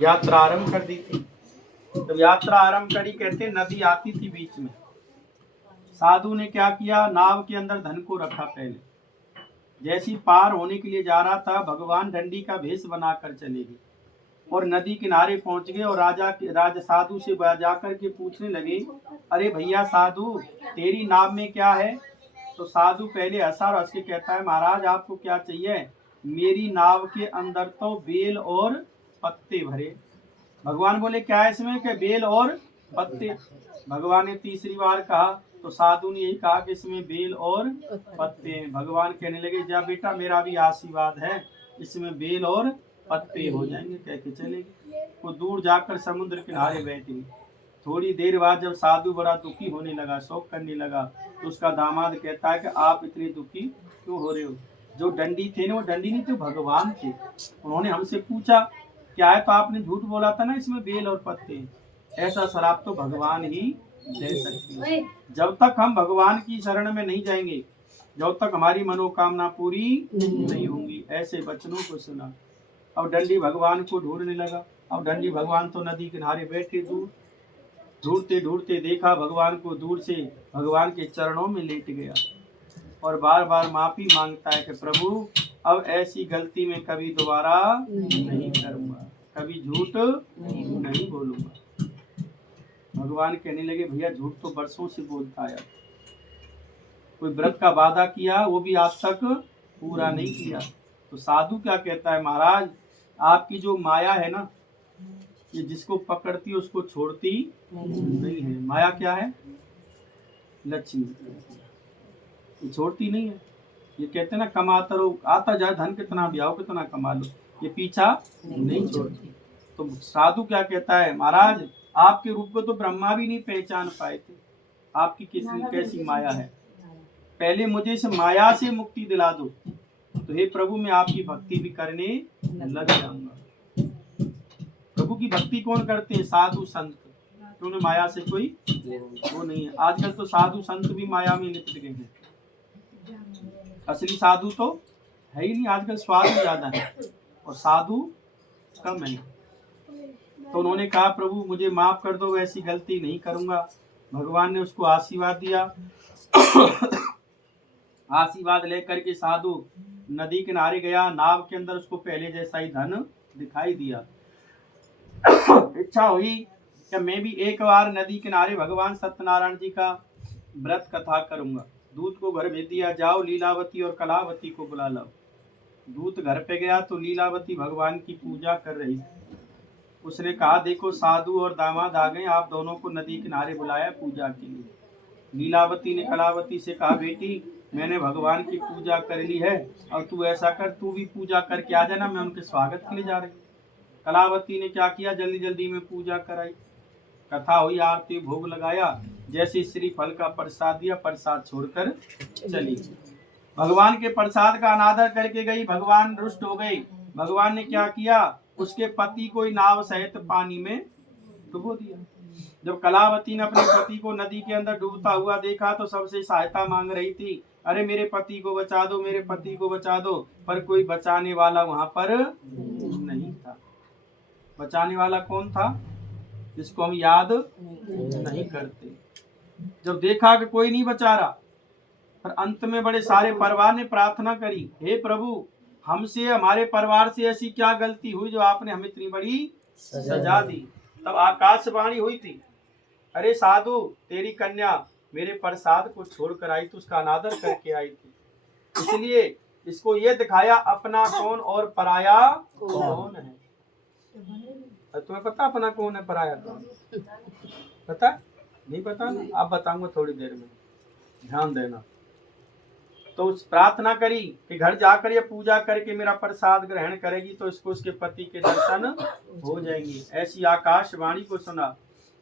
यात्रा आरंभ कर दी थी। तो यात्रा आरंभ करी, कहते नदी आती थी बीच में। साधु ने क्या किया, नाव के अंदर धन को रखा। पहले जैसी पार होने के लिए जा रहा था, भगवान डंडी का भेष बनाकर चले गए और नदी किनारे पहुंच गए। और राजा साधु से जाकर के पूछने लगे, अरे भैया साधु, तेरी नाव में क्या है? तो साधु पहले हंसा और हंस के कहता है, महाराज आपको क्या चाहिए? मेरी नाव के अंदर तो बेल और पत्ते भरे। भगवान बोले, क्या है इसमें? कि बेल और पत्ते। भगवान ने तीसरी बार कहा तो साधु ने यही कहा कि इसमें बेल और पत्ते हैं। भगवान कहने लगे, जा बेटा, मेरा भी आशीर्वाद है, इसमें बेल और पत्ते हो जाएंगे। कह के चले गए। वो दूर जाकर समुद्र किनारे बैठे। थोड़ी देर बाद जब साधु बड़ा दुखी होने लगा, शोक करने लगा, तो उसका दामाद कहता है कि आप इतने दुखी क्यों हो रहे हो? जो डंडी थे ना, वो डंडी नहीं थे, भगवान थे। उन्होंने हमसे पूछा क्या है, तो आपने झूठ बोला था ना, इसमें बेल और पत्ते। ऐसा शराब तो भगवान ही दे सकते हैं। जब तक हम भगवान की शरण में नहीं जाएंगे, जब तक हमारी मनोकामना पूरी नहीं होंगी। ऐसे वचनों को सुना। अब डंडी भगवान को ढूंढने लगा। अब डंडी भगवान तो नदी किनारे बैठे, दूर ढूंढते ढूंढते देखा भगवान को दूर से, भगवान के चरणों में लेट गया और बार बार माफी मांगता है कि प्रभु, अब ऐसी गलती में कभी दोबारा नहीं करूंगा, कभी झूठ नहीं बोलूंगा। भगवान कहने लगे, भैया झूठ तो बरसों से बोलता है, कोई व्रत का वादा किया वो भी आज तक पूरा नहीं किया। तो साधु क्या कहता है, महाराज आपकी जो माया है ना, ये जिसको पकड़ती है उसको छोड़ती नहीं है। माया क्या है? लक्ष्मी। ये छोड़ती नहीं है। ये कहते हैं ना, कमाता रहो, आता जाए धन, कितना भी आओ, कितना कमा लो, ये पीछा नहीं छोड़ती। तो साधु क्या कहता है, महाराज आपके रूप को तो ब्रह्मा भी नहीं पहचान पाए थे, आपकी कैसी माया है। पहले मुझे इस माया से मुक्ति दिला दो, तो हे प्रभु मैं आपकी भक्ति भी करने लग जाऊंगा। प्रभु की भक्ति कौन करते हैं? साधु संत। तो उन्हें माया से कोई वो नहीं है। आजकल तो साधु संत भी माया में लिप्त गए हैं। असली साधु तो है ही नहीं। आजकल स्वार्थ ज्यादा है और साधु कम है। तो उन्होंने कहा, प्रभु मुझे माफ कर दो, ऐसी गलती नहीं करूंगा। भगवान ने उसको आशीर्वाद दिया। आशीर्वाद लेकर के साधु नदी किनारे गया। नाव के अंदर उसको पहले जैसा ही धन दिखाई दिया। इच्छा हुई कि मैं भी एक बार नदी किनारे भगवान सत्यनारायण जी का व्रत कथा करूंगा। दूत को घर भेज दिया, जाओ लीलावती और कलावती को बुला लाओ। दूत घर पे गया तो लीलावती भगवान की पूजा कर रही थी। उसने कहा, देखो साधु और दामाद आ गए, आप दोनों को नदी किनारे बुलाया पूजा के लिए। लीलावती ने कलावती से कहा, बेटी मैंने भगवान की पूजा कर ली है, और तू ऐसा कर, तू भी पूजा करके आ जाना, मैं उनके स्वागत के लिए जा रही हूँ। कलावती ने क्या किया, जल्दी जल्दी में पूजा कराई। कथा हुई, आरती भोग लगाया, जैसे श्री फल का प्रसाद दिया, प्रसाद छोड़कर चली। भगवान के प्रसाद का अनादर करके गई। भगवान रुष्ट हो गए। भगवान ने क्या किया, उसके पति को नाव सहित पानी में डुबो दिया। जब कलावती ने अपने पति को नदी के अंदर डूबता हुआ देखा तो सबसे सहायता मांग रही थी, अरे मेरे पति को बचा दो, मेरे पति को बचा दो। पर कोई बचाने वाला वहां पर नहीं था। बचाने वाला कौन था, जिसको हम याद नहीं करते। जब देखा कि कोई नहीं बचा रहा, पर अंत में बड़े सारे परिवार ने प्रार्थना करी, हे प्रभु हमसे, हमारे परिवार से ऐसी क्या गलती हुई जो आपने हमें इतनी बड़ी सजा दी। तब आकाशवाणी हुई थी, अरे साधु तेरी कन्या मेरे प्रसाद को छोड़कर आई तो उसका अनादर करके आई थी, इसलिए इसको ये दिखाया अपना कौन और पराया कौन है। तुम्हें पता अपना कौन है पराया कौन? पता नहीं? पता ना, आप बताऊंगा थोड़ी देर में, ध्यान देना। तो प्रार्थना करी कि घर जाकर ये पूजा करके मेरा प्रसाद ग्रहण करेगी तो इसको उसके पति के दर्शन हो जाएंगे। ऐसी आकाशवाणी को सुना।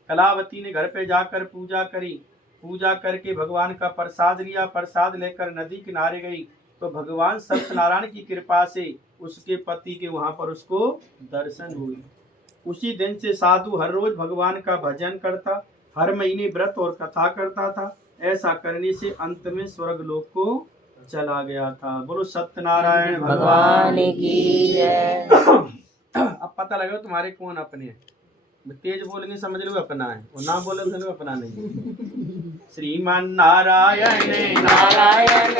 कलावती ने घर पे जाकर पूजा करी। पूजा करके भगवान का प्रसाद लिया। प्रसाद लेकर नदी किनारे गई तो भगवान सत्यनारायण की कृपा से उसके पति के वहां पर उसको दर्शन हुए। उसी दिन से साधु हर रोज भगवान का भजन करता, हर महीने व्रत और कथा करता था। ऐसा करने से अंत में स्वर्ग लोक को चला गया था। बोलो सत्यनारायण भगवान की जय। पता लगेगा तुम्हारे कौन अपने हैं। तेज बोलेंगे समझ लो अपना है, और ना बोले समझ लो अपना नहीं है। श्रीमान नारायण नारायण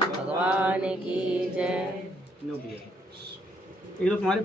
भगवान की जय। ये तो तुम्हारे